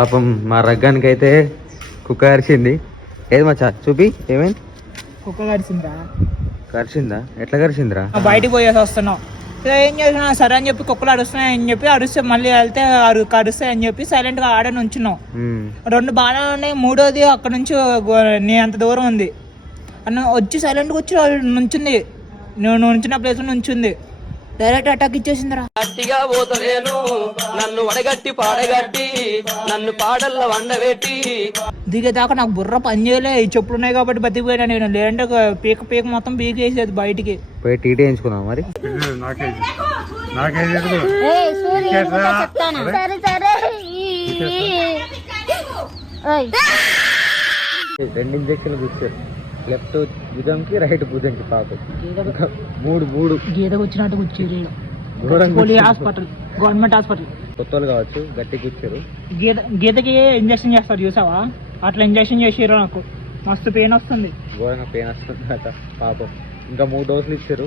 పాపం మా రగ్గానికి అయితే కుక్క కరిచింది. ఏది మచ్చా చూపి, ఏమైంది? కుక్క కరిచిందా? కరిచిందా? ఎట్లా కరిచిందిరా? బయటికి పోయేసి వస్తున్నాం, ఏం చేసినా సరే అని చెప్పి కుక్కలు అరుస్తున్నాయి అని చెప్పి అరుస్తే మళ్ళీ వెళ్తే కరుస్తాయి అని చెప్పి సైలెంట్ గా ఆడ నుంచున్నాం. 2 బాణాలు ఉన్నాయి, 3వది అక్కడ నుంచి నీ అంత దూరం ఉంది అన్న వచ్చి సైలెంట్ గా వచ్చి నుంచింది. నువ్వు నుంచిన ప్లేస్ లో నుంచింది, డైరెక్ట్ అటాక్ ఇచ్చేసిందిరా. గట్టిగా పోతలేను నన్ను వడగట్టి పాడగట్టి నన్ను పాడల్ల వండబెట్టి దిగేదాకా నాకు బుర్ర పని చేయలే. ఈ చెప్పులు ఉన్నాయి కాబట్టి బతికిపోయినా నేను, లేదంటే పీక మొత్తం పీకేసేది బయటికి. పోయి టీటీ వేయించుకున్నాం మరి. రెండు ఇంజక్షన్లు కూర్చోరు, లెఫ్ట్ భుజంకి రైట్ భుజంకి. పాపం మూడు గీతకు వచ్చినట్టు కూర్చోరు. Hospital, government hospital. కొత్తలు కావచ్చు, గట్టి కూర్చోరు. గీతకి ఇంజక్షన్ చేస్తారు చూసావా, అట్లా ఇంజక్షన్ చేసారు. నాకు మస్తు పెయిన్ వస్తుంది, ఘోరంగా పెయిన్ వస్తుంది అట పాపం. ఇంకా 3 డోసులు ఇచ్చారు.